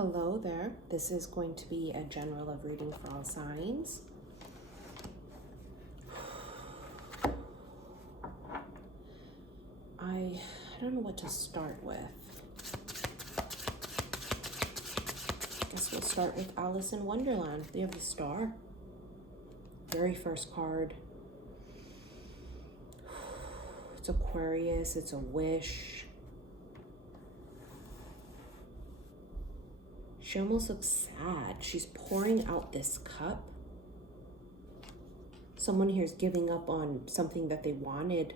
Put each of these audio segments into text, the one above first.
Hello there. This is going to be a general love reading for all signs. I don't know what to start with. I guess we'll start with Alice in Wonderland. They have the star. Very first card. It's Aquarius. It's a wish. She almost looks sad. She's pouring out this cup. Someone here is giving up on something that they wanted.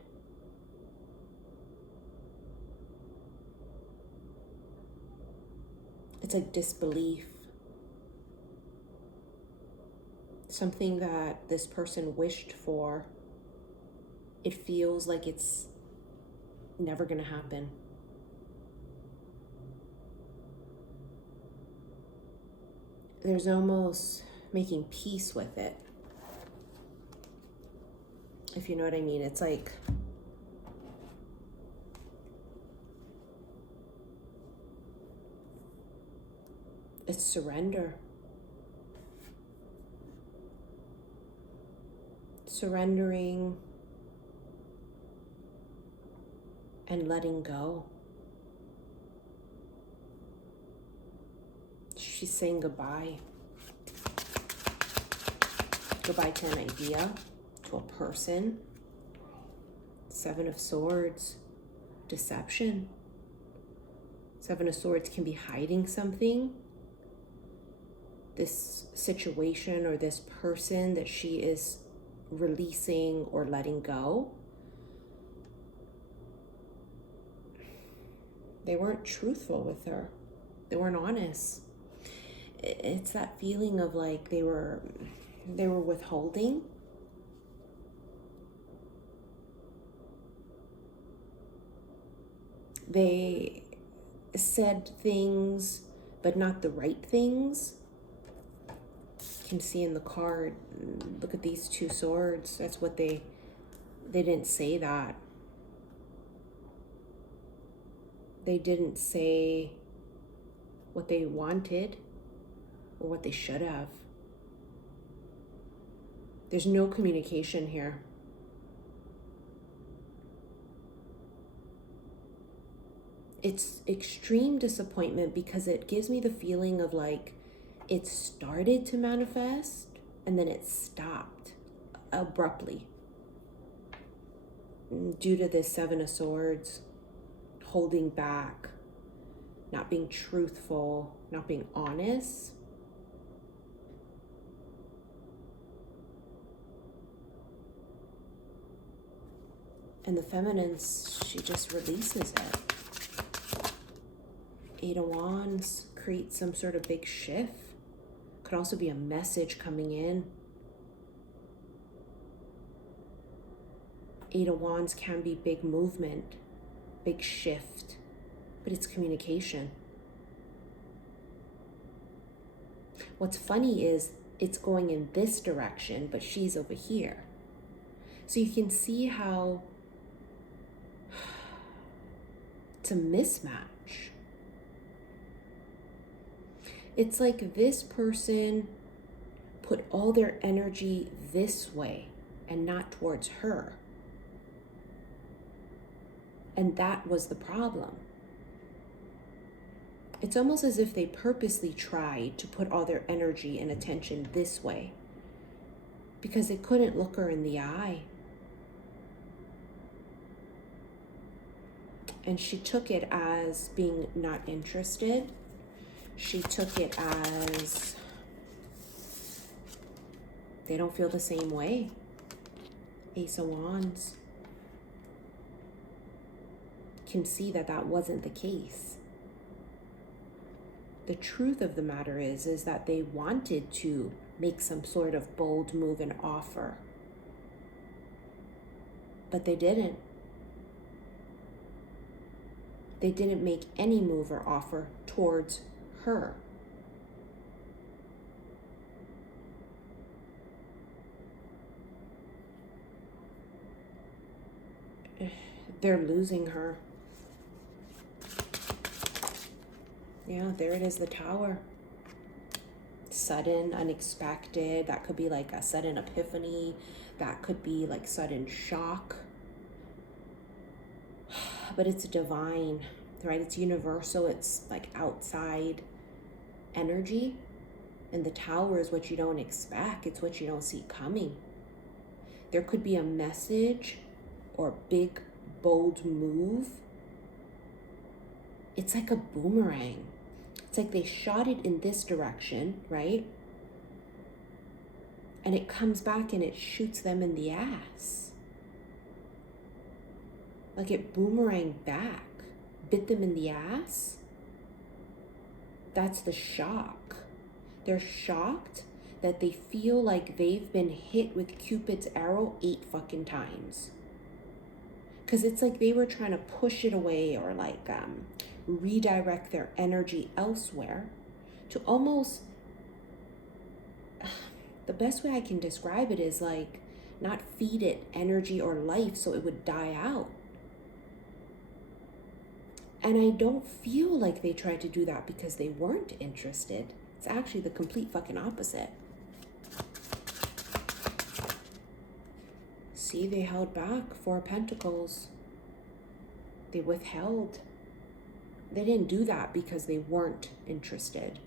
It's like disbelief. Something that this person wished for. It feels like it's never going to happen. There's almost making peace with it. If you know what I mean. It's like it's surrender. Surrendering and letting go. She's saying goodbye. Goodbye to an idea, to a person. Seven of Swords, deception. Seven of Swords can be hiding something. This situation or this person that she is releasing or letting go. They weren't truthful with her. They weren't honest. It's that feeling of like they were withholding. They said things, but not the right things. You can see in the card, look at these two swords. That's what they didn't say that. They didn't say what they wanted or what they should have. There's no communication here. It's extreme disappointment because it gives me the feeling of like it started to manifest and then it stopped abruptly due to this Seven of Swords, holding back, not being truthful, not being honest. And the feminines, she just releases it. Eight of Wands creates some sort of big shift. Could also be a message coming in. Eight of Wands can be big movement, big shift, but it's communication. What's funny is it's going in this direction, but she's over here. So you can see how it's a mismatch. It's like this person put all their energy this way and not towards her. And that was the problem. It's almost as if they purposely tried to put all their energy and attention this way because they couldn't look her in the eye. And she took it as being not interested. She took it as they don't feel the same way. Ace of Wands. Can see that that wasn't the case. The truth of the matter is that they wanted to make some sort of bold move and offer, but they didn't. They didn't make any move or offer towards her. They're losing her. Yeah, there it is, the Tower. Sudden, unexpected. That could be like a sudden epiphany. That could be like sudden shock. But it's divine, right? It's universal. It's like outside energy. And the Tower is what you don't expect. It's what you don't see coming. There could be a message or big, bold move. It's like a boomerang. It's like they shot it in this direction, right? And it comes back and it shoots them in the ass. Like it boomeranged back, bit them in the ass. That's the shock. They're shocked that they feel like they've been hit with Cupid's arrow 8 fucking times. Because it's like they were trying to push it away or like redirect their energy elsewhere to almost, the best way I can describe it is like not feed it energy or life so it would die out. And I don't feel like they tried to do that because they weren't interested. It's actually the complete fucking opposite. See, they held back. 4 of Pentacles. They withheld. They didn't do that because they weren't interested.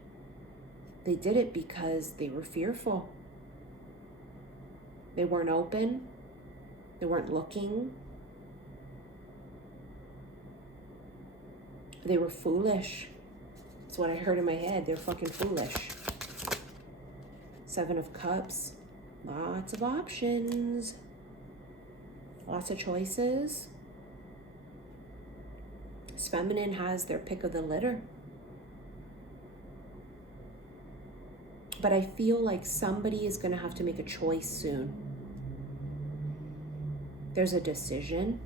They did it because they were fearful. They weren't open. They weren't looking. They were foolish. That's what I heard in my head. They're fucking foolish. 7 of Cups. Lots of options. Lots of choices. Feminine has their pick of the litter. But I feel like somebody is going to have to make a choice soon. There's a decision.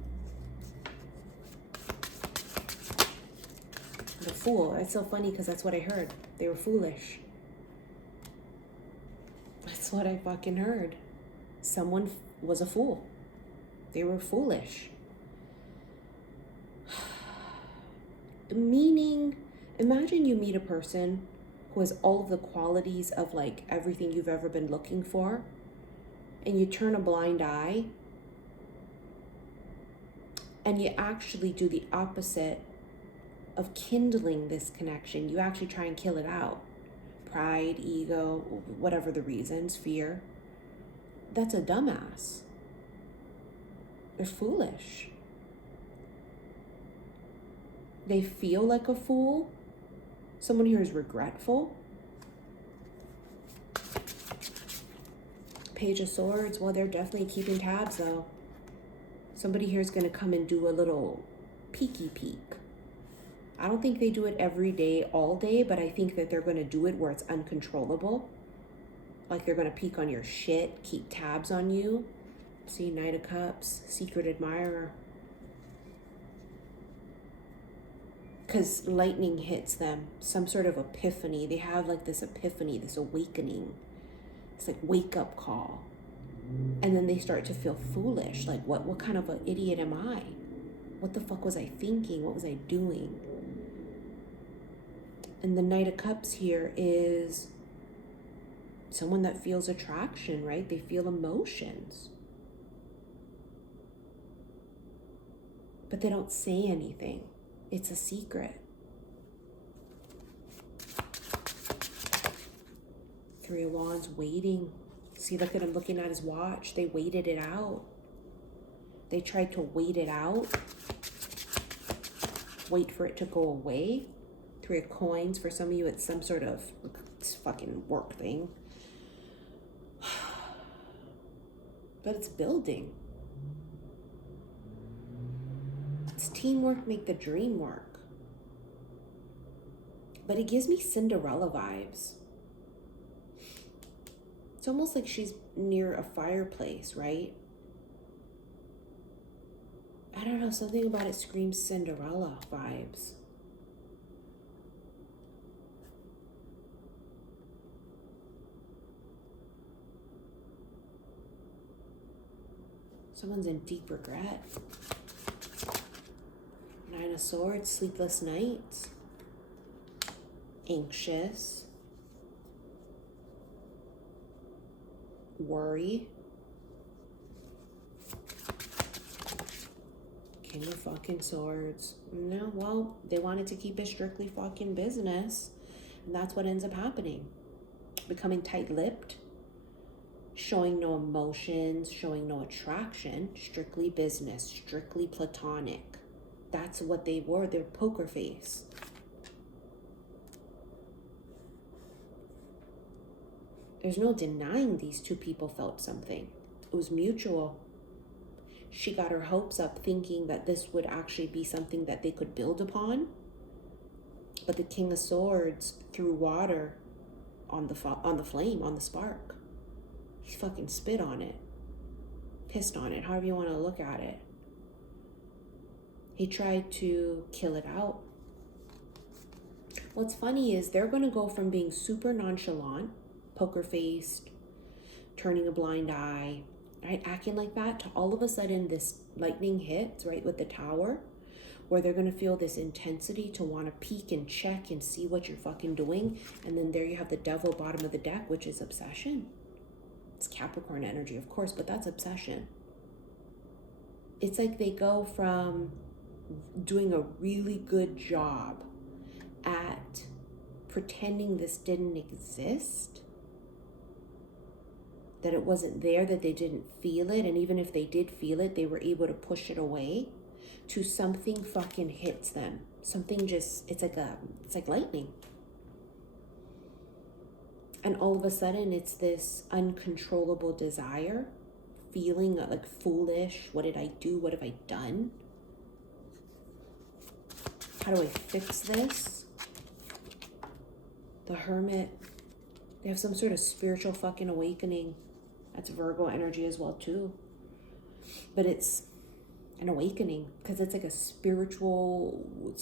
The Fool. It's so funny because that's what I heard. They were foolish. That's what I fucking heard. Someone was a fool. They were foolish. Meaning, imagine you meet a person who has all of the qualities of like everything you've ever been looking for, and you turn a blind eye, and you actually do the opposite of kindling this connection. You actually try and kill it out. Pride, ego, whatever the reasons, fear. That's a dumbass. They're foolish. They feel like a fool. Someone here is regretful. Page of Swords. Well, they're definitely keeping tabs though. Somebody here is going to come and do a little peeky peek. I don't think they do it every day, all day, but I think that they're going to do it where it's uncontrollable. Like they're going to peek on your shit, keep tabs on you. See, Knight of Cups, secret admirer. Because lightning hits them, some sort of epiphany. They have like this epiphany, this awakening. It's like wake up call. And then they start to feel foolish. Like what kind of an idiot am I? What the fuck was I thinking? What was I doing? And the Knight of Cups here is someone that feels attraction, right? They feel emotions. But they don't say anything. It's a secret. 3 of Wands, waiting. See, look at him looking at his watch. They waited it out. They tried to wait it out. Wait for it to go away. 3 of Coins. For some of you, it's some sort of fucking work thing. But it's building. It's teamwork make the dream work. But it gives me Cinderella vibes. It's almost like she's near a fireplace, right? I don't know, something about it screams Cinderella vibes. Someone's in deep regret. 9 of Swords, sleepless nights. anxious, worry, King of fucking Swords. No, well, they wanted to keep it strictly fucking business. And that's what ends up happening. Becoming tight-lipped, showing no emotions, showing no attraction, strictly business, strictly platonic. That's what they were, their poker face. There's no denying these two people felt something. It was mutual. She got her hopes up thinking that this would actually be something that they could build upon. But the King of Swords threw water on the flame, on the spark. He fucking spit on it. Pissed on it, however you want to look at it. He tried to kill it out. What's funny is they're going to go from being super nonchalant, poker-faced, turning a blind eye, right, acting like that, to all of a sudden this lightning hits, right, with the tower, where they're going to feel this intensity to want to peek and check and see what you're fucking doing. And then there you have the devil bottom of the deck, which is obsession. It's Capricorn energy, of course, but that's obsession. It's like they go from doing a really good job at pretending this didn't exist, that it wasn't there, that they didn't feel it, and even if they did feel it, they were able to push it away, to something fucking hits them. Something just, it's like lightning. And all of a sudden, it's this uncontrollable desire, feeling like foolish. What did I do? What have I done? How do I fix this? The Hermit, they have some sort of spiritual fucking awakening. That's Virgo energy as well too. But it's an awakening because it's like a spiritual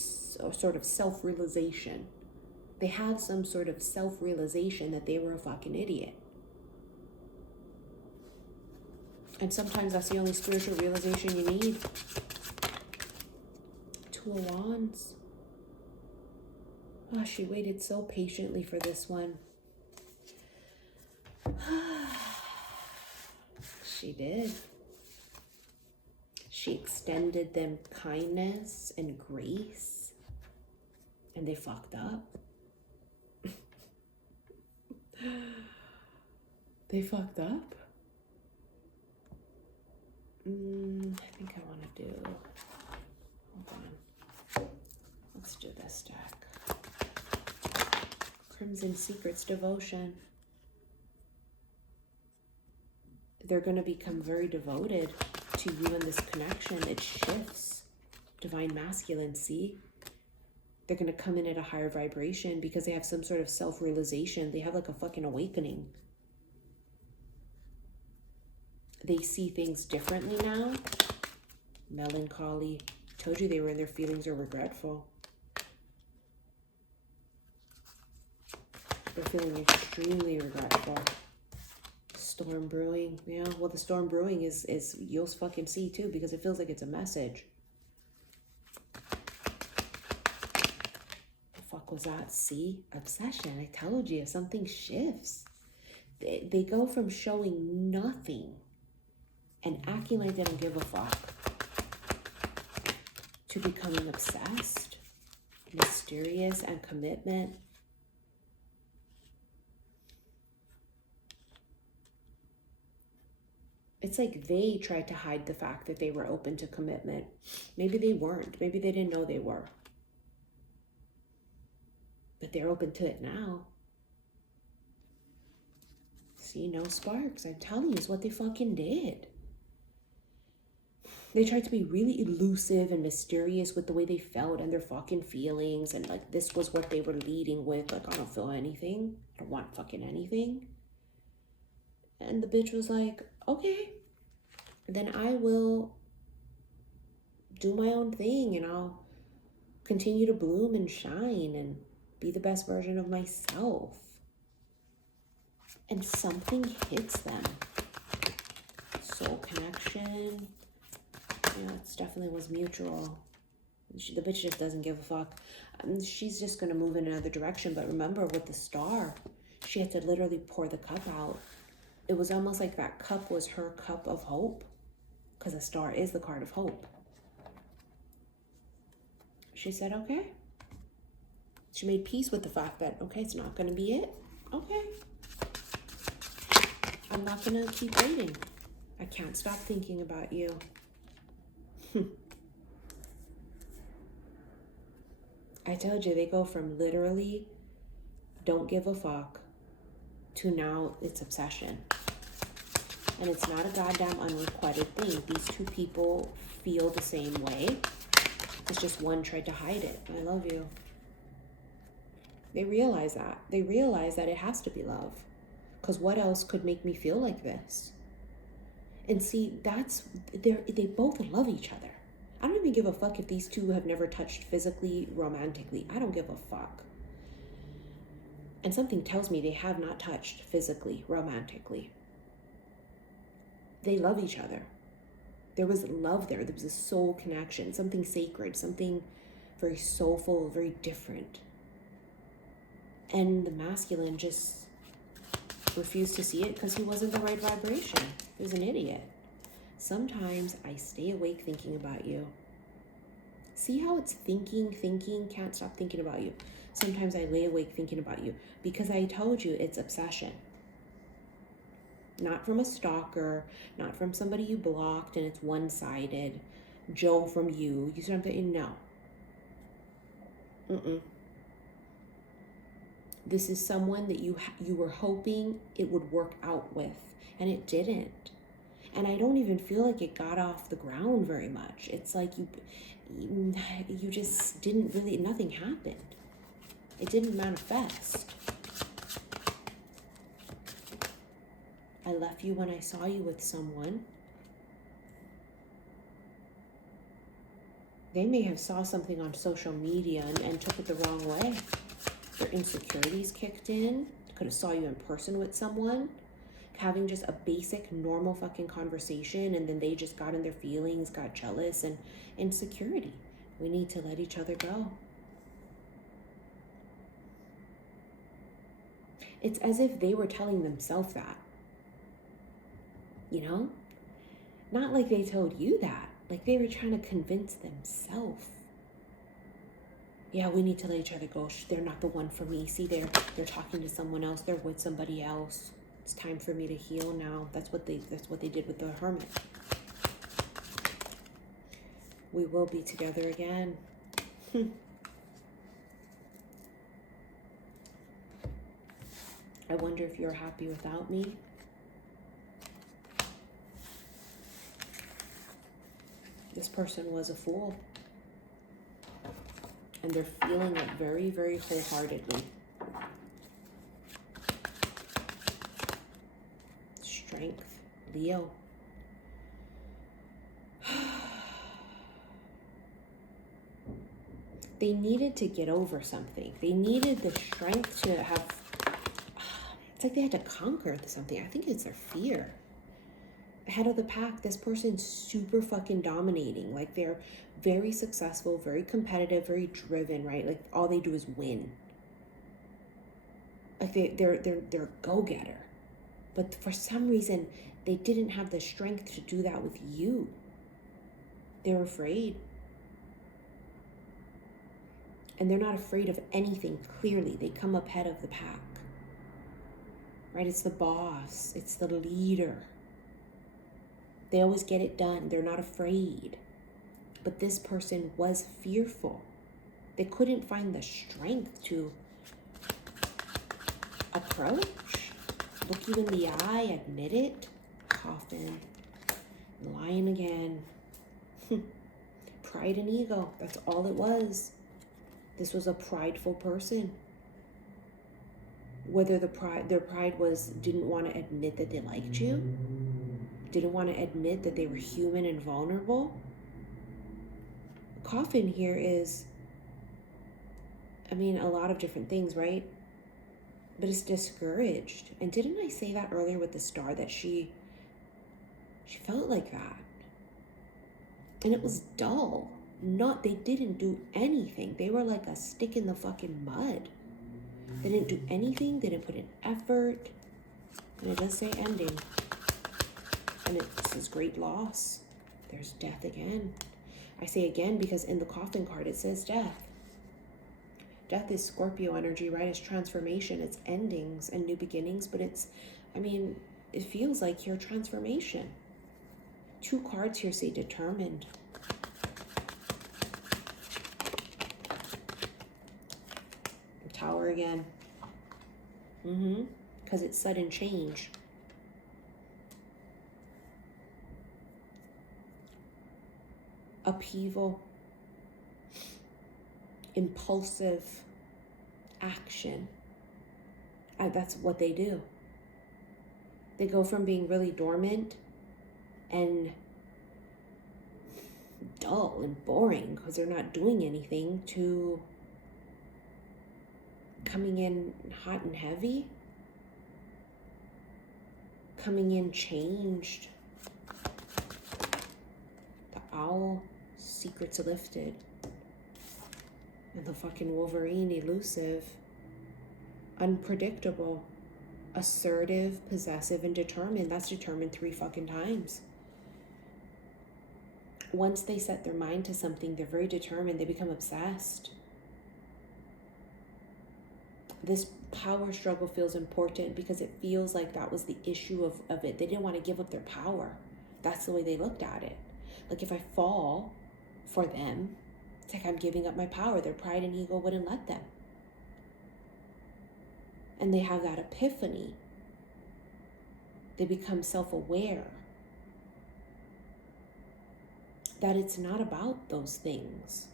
sort of self-realization. They have some sort of self-realization that they were a fucking idiot. And sometimes that's the only spiritual realization you need. Two of Wands. Oh, she waited so patiently for this one. She did. She extended them kindness and grace, and they fucked up. They fucked up. I think I want to do, hold on. Let's do this deck. Crimson Secrets Devotion. They're going to become very devoted to you in this connection. It shifts. Divine Masculine, see? They're going to come in at a higher vibration because they have some sort of self-realization. They have like a fucking awakening. They see things differently now. Melancholy. Told you they were in their feelings or regretful. They're feeling extremely regretful. Storm brewing. Yeah, well, the storm brewing is you'll fucking see too, because it feels like it's a message. The fuck was that? See? Obsession. I told you, something shifts. They go from showing nothing and acting like they don't give a fuck to becoming obsessed, mysterious, and commitment. It's like they tried to hide the fact that they were open to commitment. Maybe they weren't. Maybe they didn't know they were. But they're open to it now. See, no sparks. I'm telling you, it's what they fucking did. They tried to be really elusive and mysterious with the way they felt and their fucking feelings. And like, this was what they were leading with. Like, I don't feel anything. I don't want fucking anything. And the bitch was like, okay, then I will do my own thing and I'll continue to bloom and shine and be the best version of myself. And something hits them. Soul connection. Yeah, it definitely was mutual. The bitch just doesn't give a fuck. She's just going to move in another direction. But remember, with the star, she had to literally pour the cup out. It was almost like that cup was her cup of hope, because a star is the card of hope. She said, okay. She made peace with the fact that, okay, it's not going to be it. Okay. I'm not going to keep waiting. I can't stop thinking about you. I told you, they go from literally don't give a fuck to now it's obsession. And it's not a goddamn unrequited thing. These two people feel the same way. It's just one tried to hide it. I love you. They realize that. They realize that it has to be love. Because what else could make me feel like this? And see, they both love each other. I don't even give a fuck if these two have never touched physically, romantically. I don't give a fuck. And something tells me they have not touched physically, romantically. They love each other. There was love there. There was a soul connection, something sacred, something very soulful, very different. And the masculine just refused to see it because he wasn't the right vibration. He was an idiot. Sometimes I stay awake thinking about you. See how it's thinking, can't stop thinking about you. Sometimes I lay awake thinking about you because I told you it's obsession. Not from a stalker, not from somebody you blocked and it's one-sided. Joe from you. You see what I'm saying? No. This is someone that you were hoping it would work out with, and it didn't. And I don't even feel like it got off the ground very much. It's like you just didn't really, nothing happened. It didn't manifest. I left you when I saw you with someone. They may have saw something on social media and took it the wrong way. Their insecurities kicked in. Could have saw you in person with someone. Having just a basic, normal fucking conversation, and then they just got in their feelings, got jealous, and insecurity. We need to let each other go. It's as if they were telling themselves that. You know? Not like they told you that. Like they were trying to convince themselves. Yeah, we need to let each other go. They're not the one for me. See, they're talking to someone else. They're with somebody else. It's time for me to heal now. That's what they did with the hermit. We will be together again. I wonder if you're happy without me. This person was a fool. And they're feeling it very, very wholeheartedly. Strength, Leo. They needed to get over something. They needed the strength to have, it's like they had to conquer something. I think it's their fear. Head of the pack, this person's super fucking dominating. Like they're very successful, very competitive, very driven, right? Like all they do is win. Like they're a go-getter. But for some reason, they didn't have the strength to do that with you. They're afraid. And they're not afraid of anything, clearly. They come up head of the pack. Right? It's the boss. It's the leader. They always get it done. They're not afraid. But this person was fearful. They couldn't find the strength to approach. Look you in the eye, admit it. Coffin. Lying again. Pride and ego. That's all it was. This was a prideful person. Whether their pride was didn't want to admit that they liked you, didn't want to admit that they were human and vulnerable. Coffin here is, I mean, a lot of different things, right? But it's discouraged. And didn't I say that earlier with the star, that she felt like that? And it was dull. They didn't do anything. They were like a stick in the fucking mud. They didn't do anything. They didn't put in effort. And it does say ending. And it says great loss. There's death again. I say again because in the coffin card it says death. Death is Scorpio energy, right? It's transformation, it's endings and new beginnings, but it's, I mean, it feels like your transformation. 2 cards here say determined. Tower again. Because it's sudden change. Upheaval. Impulsive action. That's what they do. They go from being really dormant and dull and boring because they're not doing anything to coming in hot and heavy, coming in changed. The owl, secrets lifted. And the fucking Wolverine, elusive, unpredictable, assertive, possessive, and determined. That's determined 3 fucking times. Once they set their mind to something, they're very determined. They become obsessed. This power struggle feels important because it feels like that was the issue of it. They didn't want to give up their power. That's the way they looked at it. Like if I fall for them, it's like I'm giving up my power. Their pride and ego wouldn't let them. And they have that epiphany. They become self-aware that it's not about those things.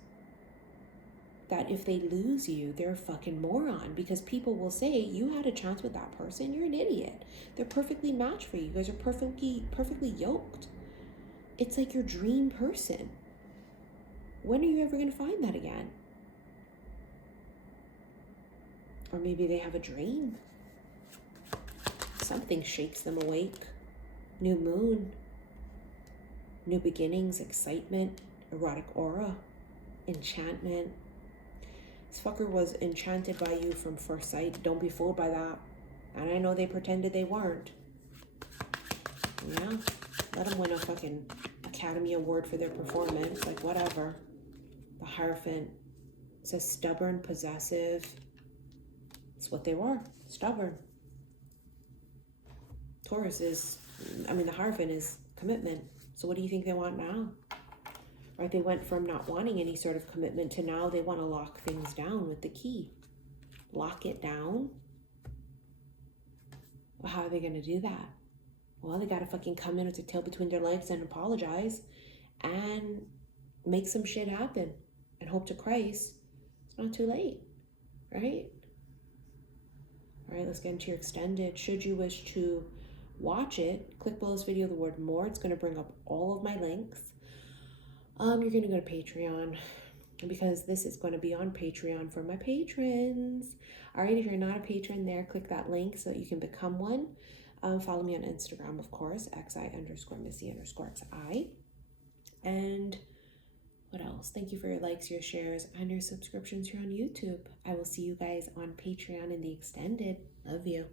That if they lose you, they're a fucking moron. Because people will say, you had a chance with that person, you're an idiot. They're perfectly matched for you. You guys are perfectly yoked. It's like your dream person. When are you ever going to find that again? Or maybe they have a dream. Something shakes them awake. New moon. New beginnings, excitement, erotic aura, enchantment. This fucker was enchanted by you from first sight. Don't be fooled by that. And I know they pretended they weren't. Yeah, let them win a fucking Academy Award for their performance. Like, whatever. The Hierophant says stubborn, possessive. It's what they were. Stubborn. Taurus is, the Hierophant is commitment. So what do you think they want now? Right? They went from not wanting any sort of commitment to now they want to lock things down with the key. Lock it down? Well, how are they going to do that? Well, they got to fucking come in with their tail between their legs and apologize and make some shit happen and hope to Christ it's not too late, right? All right, let's get into your extended. Should you wish to watch it, click below this video the word more. It's going to bring up all of my links. You're going to go to Patreon because this is going to be on Patreon for my patrons. All right, if you're not a patron there, click that link so that you can become one. Follow me on Instagram, of course, xi_missy_xi. And what else? Thank you for your likes, your shares, and your subscriptions here on YouTube. I will see you guys on Patreon in the extended. Love you.